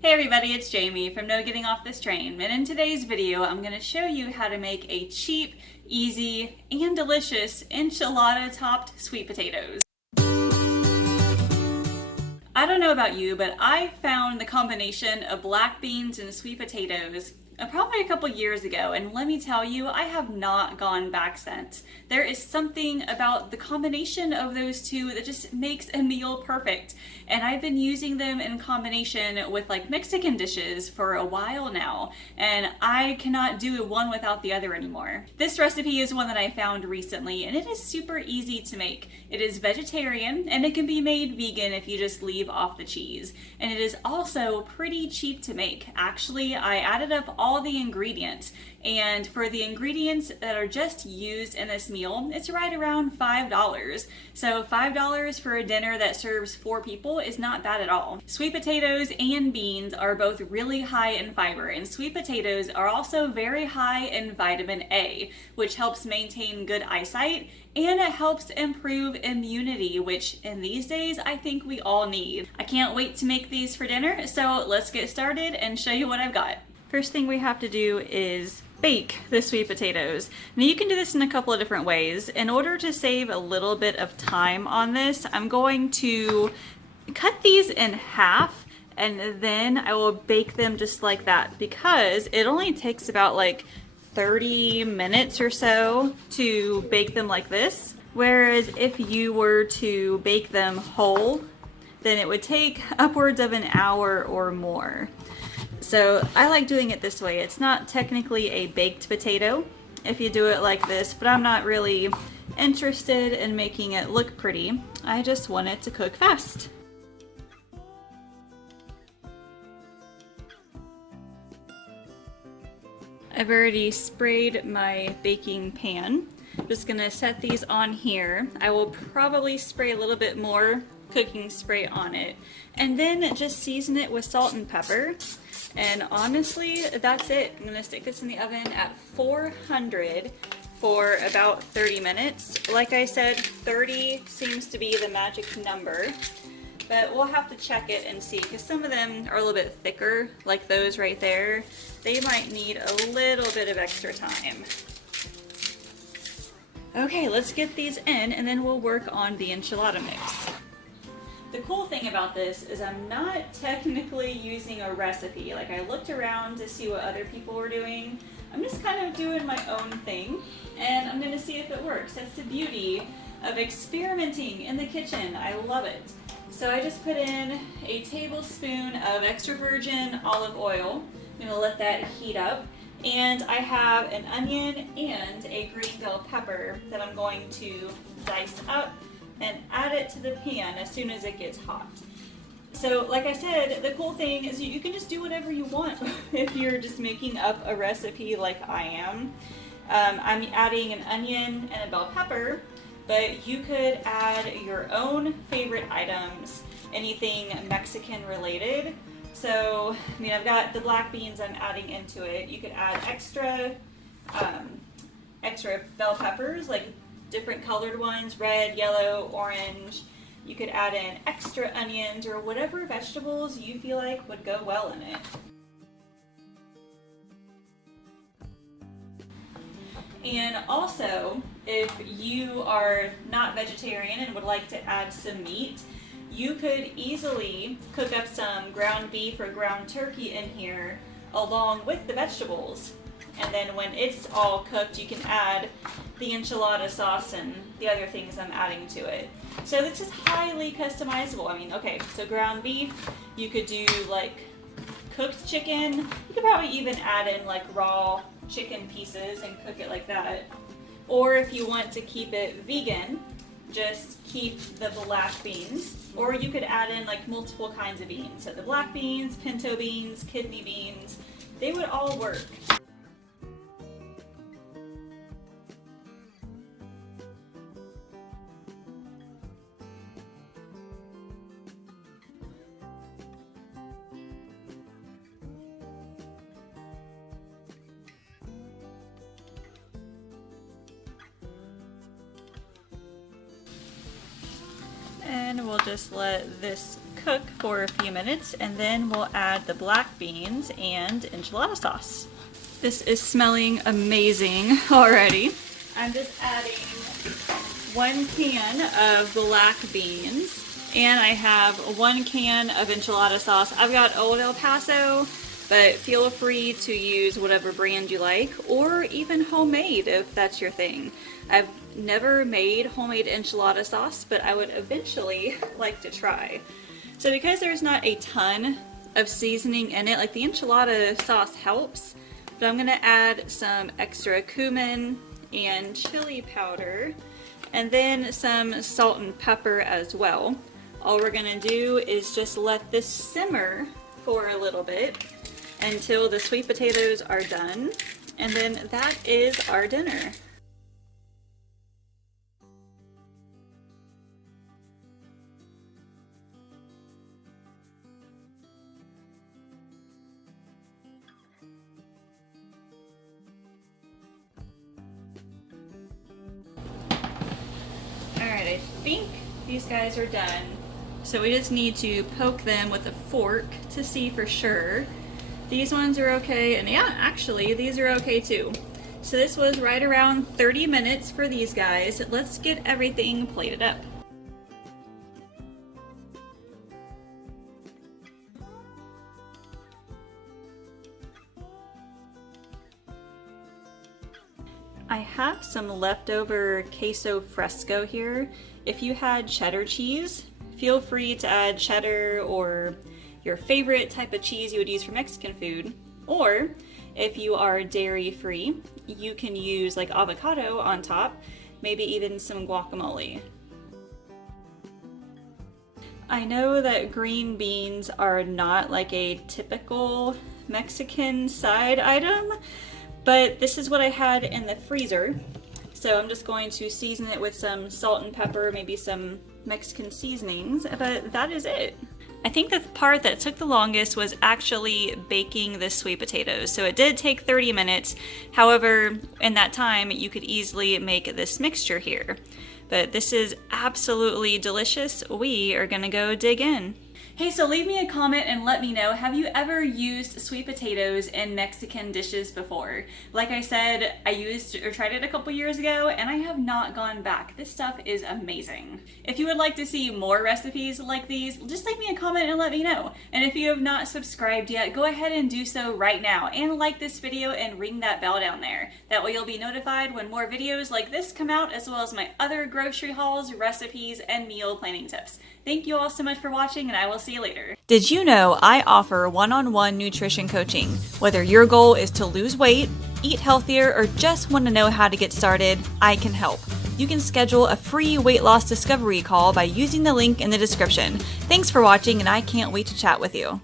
Hey everybody, it's Jamie from No Getting Off This Train, and in today's video I'm going to show you how to make a cheap, easy, and delicious enchilada topped sweet potatoes. I don't know about you, but I found the combination of black beans and sweet potatoes probably a couple years ago, and let me tell you, I have not gone back since. There is something about the combination of those two that just makes a meal perfect, and I've been using them in combination with like Mexican dishes for a while now, and I cannot do one without the other anymore. This recipe is one that I found recently, and it is super easy to make. It is vegetarian, and it can be made vegan if you just leave off the cheese, and it is also pretty cheap to make. Actually, I added up all the ingredients, and for the ingredients that are just used in this meal, it's right around $5. So $5 for a dinner that serves 4 people is not bad at all. Sweet potatoes and beans are both really high in fiber, and sweet potatoes are also very high in vitamin A, which helps maintain good eyesight, and it helps improve immunity, which in these days I think we all need. I can't wait to make these for dinner, so let's get started and show you what I've got. First thing we have to do is bake the sweet potatoes. Now you can do this in a couple of different ways. In order to save a little bit of time on this, I'm going to cut these in half and then I will bake them just like that, because it only takes about like 30 minutes or so to bake them like this. Whereas if you were to bake them whole, then it would take upwards of an hour or more. So I like doing it this way. It's not technically a baked potato if you do it like this, but I'm not really interested in making it look pretty. I just want it to cook fast. I've already sprayed my baking pan. I'm just gonna set these on here. I will probably spray a little bit more cooking spray on it, and then just season it with salt and pepper. And honestly, that's it. I'm gonna stick this in the oven at 400 for about 30 minutes. Like I said, 30 seems to be the magic number, but we'll have to check it and see, because some of them are a little bit thicker, like those right there. They might need a little bit of extra time. Okay, let's get these in and then we'll work on the enchilada mix. The cool thing about this is I'm not technically using a recipe. Like, I looked around to see what other people were doing. I'm just kind of doing my own thing, and I'm gonna see if it works. That's the beauty of experimenting in the kitchen. I love it. So I just put in a tablespoon of extra virgin olive oil. I'm gonna let that heat up. And I have an onion and a green bell pepper that I'm going to dice up and add it to the pan as soon as it gets hot. So like I said, the cool thing is you can just do whatever you want if you're just making up a recipe like I am. I'm adding an onion and a bell pepper, but you could add your own favorite items, anything Mexican related. So, I mean, I've got the black beans I'm adding into it. You could add extra bell peppers, like different colored ones, red, yellow, orange. You could add in extra onions or whatever vegetables you feel like would go well in it. And also, if you are not vegetarian and would like to add some meat, you could easily cook up some ground beef or ground turkey in here along with the vegetables. And then when it's all cooked, you can add the enchilada sauce and the other things I'm adding to it. So this is highly customizable. I mean, okay, so ground beef, you could do like cooked chicken. You could probably even add in like raw chicken pieces and cook it like that. Or if you want to keep it vegan, just keep the black beans. Or you could add in like multiple kinds of beans. So the black beans, pinto beans, kidney beans, they would all work. And we'll just let this cook for a few minutes, and then we'll add the black beans and enchilada sauce. This is smelling amazing already. I'm just adding 1 can of black beans, and I have 1 can of enchilada sauce. I've got Old El Paso, but feel free to use whatever brand you like, or even homemade if that's your thing. I've never made homemade enchilada sauce, but I would eventually like to try. So because there's not a ton of seasoning in it, like the enchilada sauce helps, but I'm gonna add some extra cumin and chili powder, and then some salt and pepper as well. All we're gonna do is just let this simmer for a little bit until the sweet potatoes are done, and then that is our dinner. Alright, I think these guys are done. So we just need to poke them with a fork to see for sure. These ones are okay, and yeah, actually, these are okay too. So this was right around 30 minutes for these guys. Let's get everything plated up. I have some leftover queso fresco here. If you had cheddar cheese, feel free to add cheddar or your favorite type of cheese you would use for Mexican food. Or if you are dairy free, you can use like avocado on top, maybe even some guacamole. I know that green beans are not like a typical Mexican side item, but this is what I had in the freezer. So I'm just going to season it with some salt and pepper, maybe some Mexican seasonings, but that is it. I think the part that took the longest was actually baking the sweet potatoes. So it did take 30 minutes. However, in that time, you could easily make this mixture here. But this is absolutely delicious. We are gonna go dig in. Hey, so leave me a comment and let me know, have you ever used sweet potatoes in Mexican dishes before? Like I said, I used or tried it a couple years ago and I have not gone back. This stuff is amazing. If you would like to see more recipes like these, just leave me a comment and let me know. And if you have not subscribed yet, go ahead and do so right now and like this video and ring that bell down there. That way you'll be notified when more videos like this come out, as well as my other grocery hauls, recipes, and meal planning tips. Thank you all so much for watching, and I will see you later. Did you know I offer one-on-one nutrition coaching? Whether your goal is to lose weight, eat healthier, or just want to know how to get started, I can help. You can schedule a free weight loss discovery call by using the link in the description. Thanks for watching, and I can't wait to chat with you.